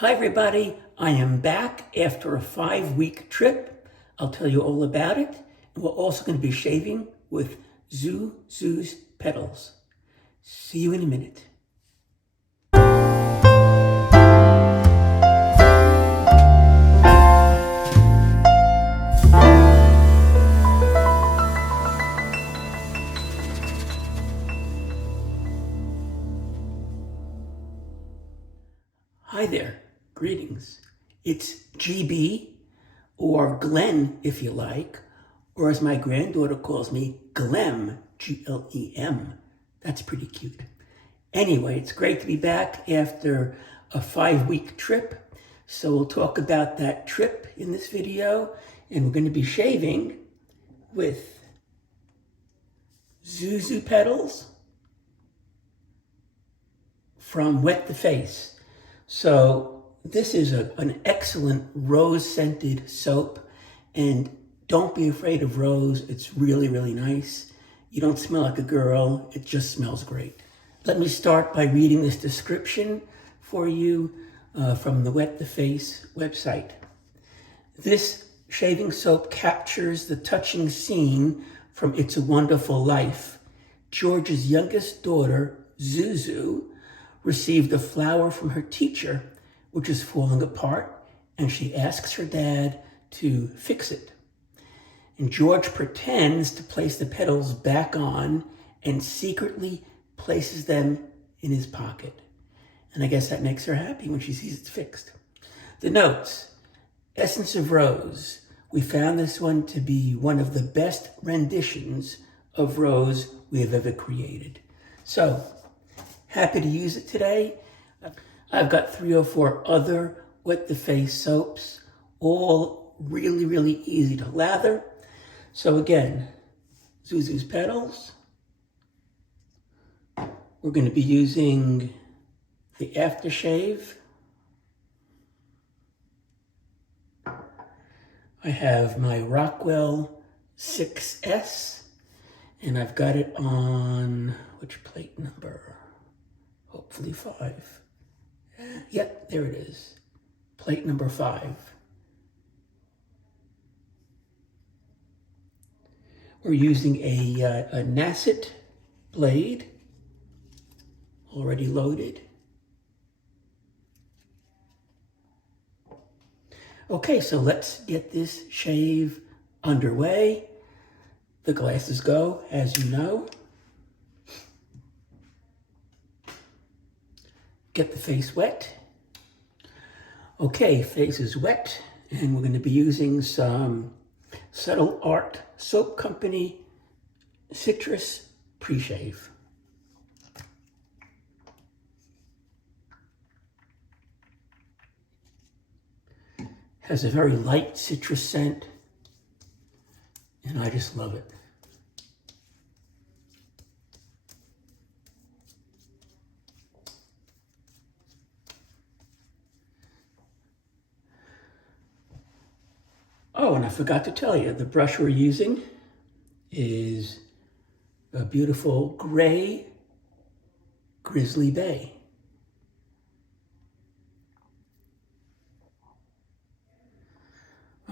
Hi everybody, I am back after a 5-week trip. I'll tell you all about it. And we're also going to be shaving with Zoo's Petals. See you in a minute. Hi there, greetings. It's GB, or Glenn if you like, or as my granddaughter calls me, Glem, Glem. That's pretty cute. Anyway, it's great to be back after a 5-week trip. So we'll talk about that trip in this video, and we're going to be shaving with Zuzu Petals from Wet the Face. So this is an excellent rose-scented soap, and don't be afraid of rose. It's really, really nice. You don't smell like a girl. It just smells great. Let me start by reading this description for you from the Wet the Face website. This shaving soap captures the touching scene from It's a Wonderful Life. George's youngest daughter, Zuzu, received a flower from her teacher, which is falling apart, and she asks her dad to fix it. And George pretends to place the petals back on and secretly places them in his pocket. And I guess that makes her happy when she sees it's fixed. The notes: Essence of Rose. We found this one to be one of the best renditions of rose we have ever created. So, happy to use it today. I've got 3 or 4 other Wet the Face soaps, all really, really easy to lather. So again, Zuzu's Petals. We're going to be using the aftershave. I have my Rockwell 6S, and I've got it on, which plate number? Hopefully 5. Yep, there it is. Plate number 5. We're using a Nasset blade, already loaded. Okay, so let's get this shave underway. The glasses go, as you know. Get the face wet. Okay, face is wet, and we're going to be using some Subtle Art Soap Company Citrus Pre-Shave. Has a very light citrus scent, and I just love it. Oh, and I forgot to tell you, the brush we're using is a beautiful gray Grizzly Bay.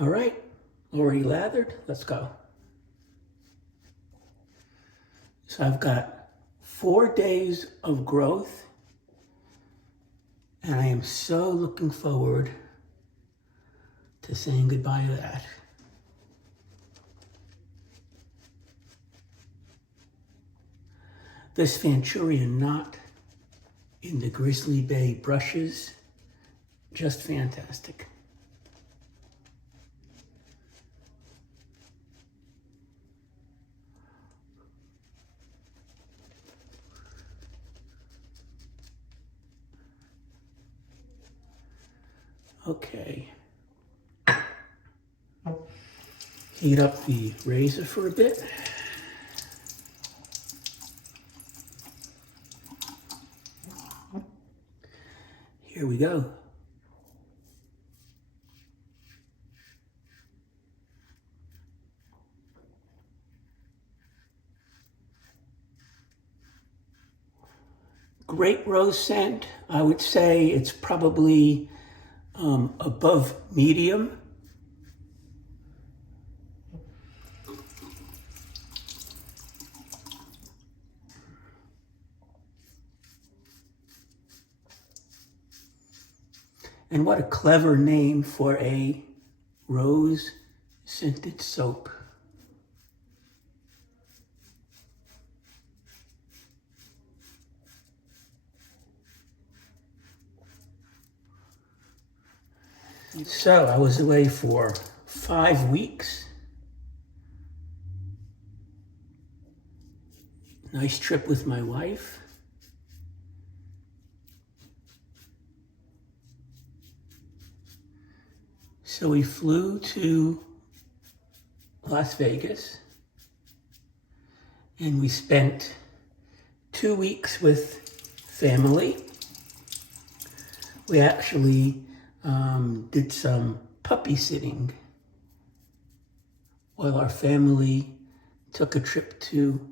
All right, already lathered, let's go. So I've got 4 days of growth, and I am so looking forward to saying goodbye to that. This Venturian knot in the Grizzly Bay brushes, just fantastic. Okay. Heat up the razor for a bit. Here we go. Great rose scent. I would say it's probably above medium. And what a clever name for a rose scented soap. So I was away for 5 weeks. Nice trip with my wife. So we flew to Las Vegas and we spent 2 weeks with family. We actually did some puppy sitting while our family took a trip to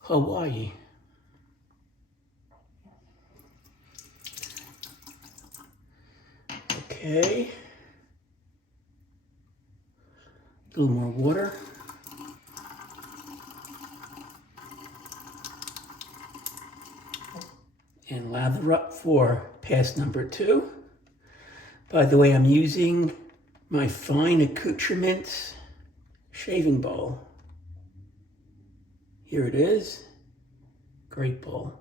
Hawaii. Okay. A little more water. And lather up for pass number 2. By the way, I'm using my Fine Accoutrements shaving bowl. Here it is. Great bowl.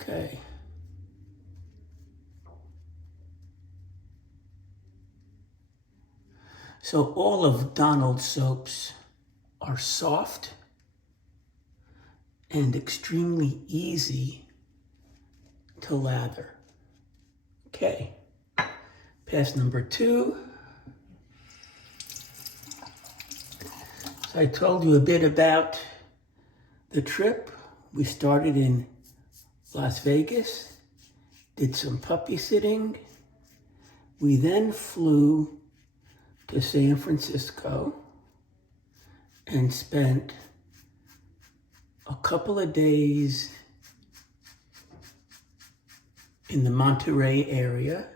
Okay. So all of Donald's soaps are soft and extremely easy to lather. Okay, pass number 2. So I told you a bit about the trip. We started in Las Vegas, did some puppy sitting. We then flew to San Francisco and spent a couple of days in the Monterey area.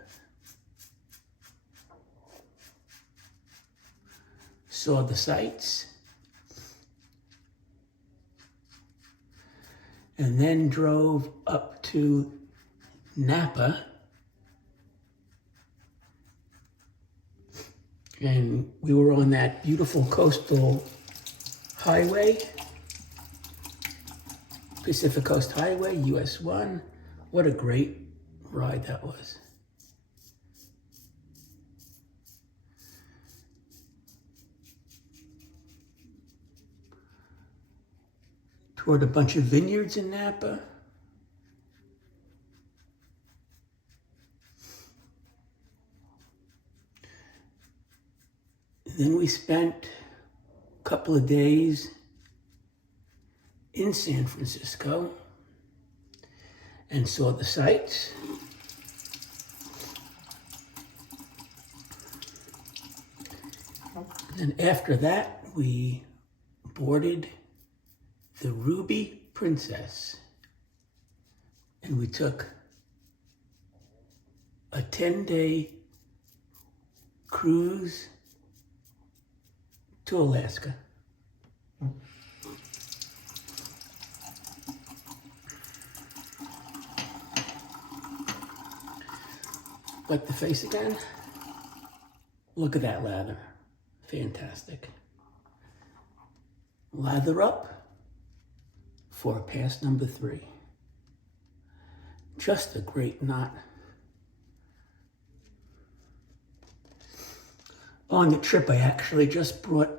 Saw the sights. And then drove up to Napa. And we were on that beautiful coastal highway, Pacific Coast Highway, US 1. What a great ride that was. Toured a bunch of vineyards in Napa. Then we spent a couple of days in San Francisco and saw the sights. And after that, we boarded the Ruby Princess and we took a 10-day cruise to Alaska. Wipe the face again. Look at that lather. Fantastic. Lather up for pass number 3. Just a great knot. On the trip, I actually just brought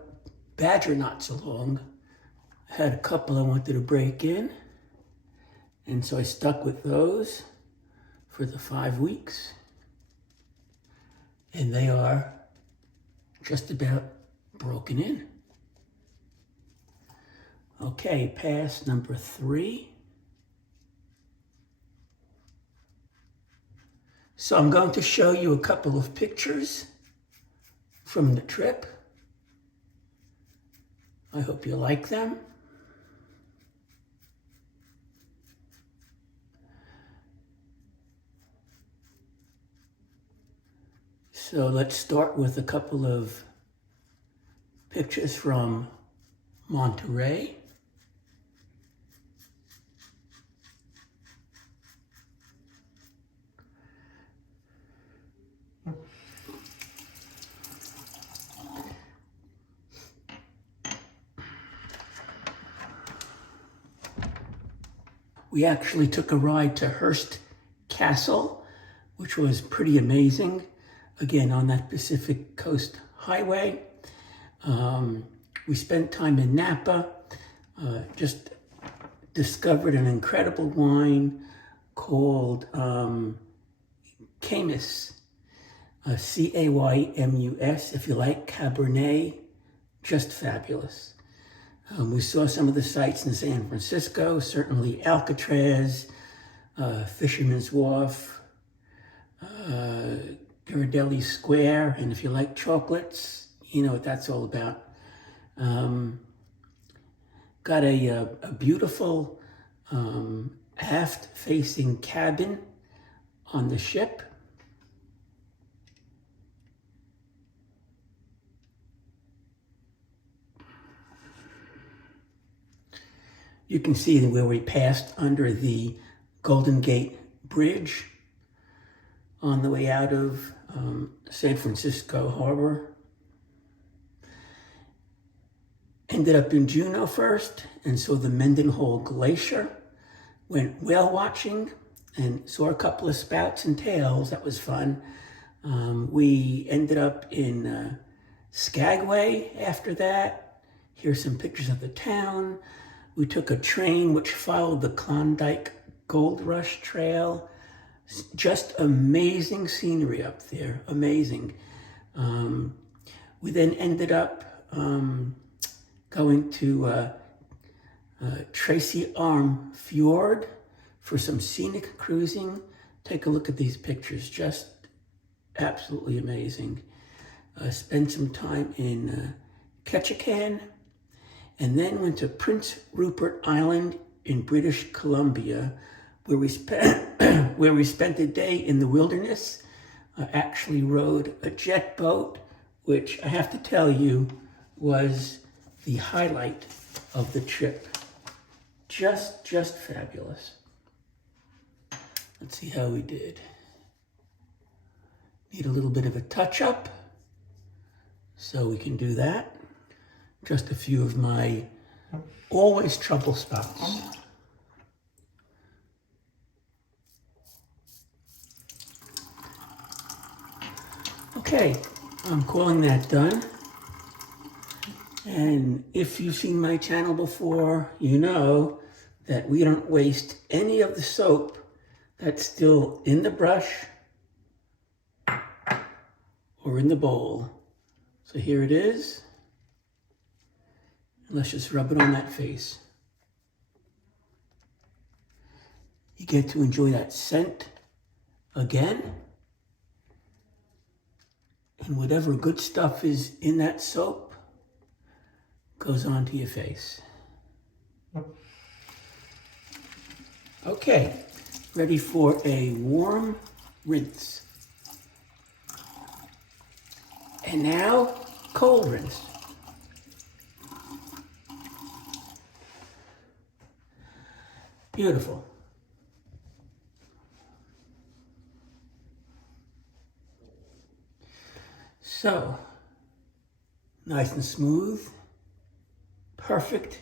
badger knots along. I had a couple I wanted to break in, and so I stuck with those for the 5 weeks. And they are just about broken in. Okay, pass number 3. So I'm going to show you a couple of pictures from the trip. I hope you like them. So let's start with a couple of pictures from Monterey. We actually took a ride to Hearst Castle, which was pretty amazing. Again, on that Pacific Coast Highway. We spent time in Napa, just discovered an incredible wine called Caymus, C-A-Y-M-U-S. If you like Cabernet, just fabulous. We saw some of the sights in San Francisco, certainly Alcatraz, Fisherman's Wharf, Ghirardelli Square, and if you like chocolates, you know what that's all about. Got a beautiful aft-facing cabin on the ship. You can see where we passed under the Golden Gate Bridge on the way out of San Francisco Harbor. Ended up in Juneau first and saw the Mendenhall Glacier. Went whale watching and saw a couple of spouts and tails. That was fun. We ended up in Skagway after that. Here's some pictures of the town. We took a train which followed the Klondike Gold Rush Trail. Just amazing scenery up there, amazing. We then ended up going to Tracy Arm Fjord for some scenic cruising. Take a look at these pictures, just absolutely amazing. Spent some time in Ketchikan, and then went to Prince Rupert Island in British Columbia, where we spent a day in the wilderness. Actually rode a jet boat, which I have to tell you was the highlight of the trip. Just fabulous. Let's see how we did. Need a little bit of a touch-up, so we can do that. Just a few of my always trouble spots. Okay, I'm calling that done. And if you've seen my channel before, you know that we don't waste any of the soap that's still in the brush or in the bowl. So here it is. Let's just rub it on that face. You get to enjoy that scent again. And whatever good stuff is in that soap goes onto your face. Okay, ready for a warm rinse. And now, cold rinse. Beautiful. So, nice and smooth, perfect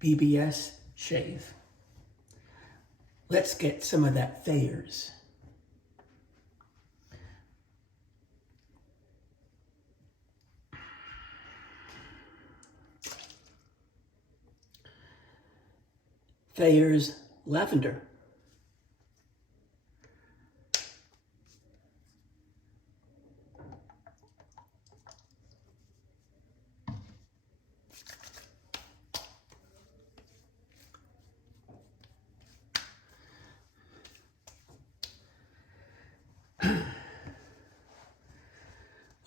BBS shave. Let's get some of that Thayer's. Thayer's Lavender.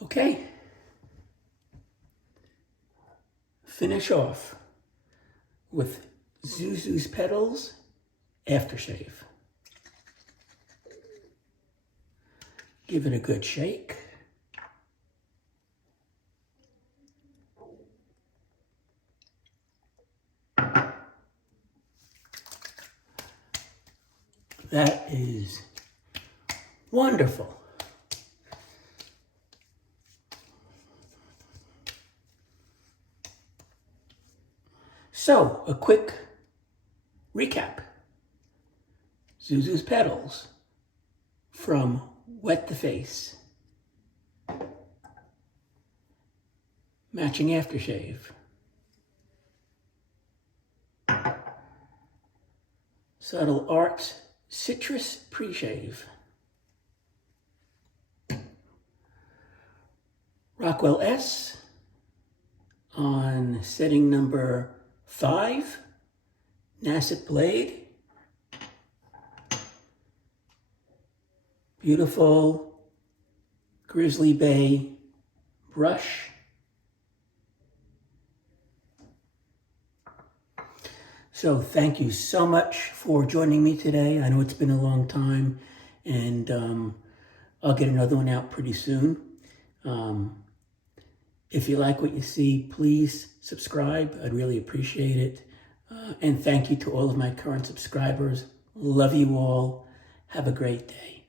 Okay. Finish off with Zuzu's Petals aftershave. Give it a good shake. that is wonderful. So, a quick recap. Zuzu's Petals from Wet the Face. Matching aftershave. Subtle Arts Citrus Pre-Shave. Rockwell S on setting number 5, Nasset Blade. Beautiful Grizzly Bay Brush. So thank you so much for joining me today. I know it's been a long time, and I'll get another one out pretty soon. If you like what you see, please subscribe. I'd really appreciate it. And thank you to all of my current subscribers. Love you all. Have a great day.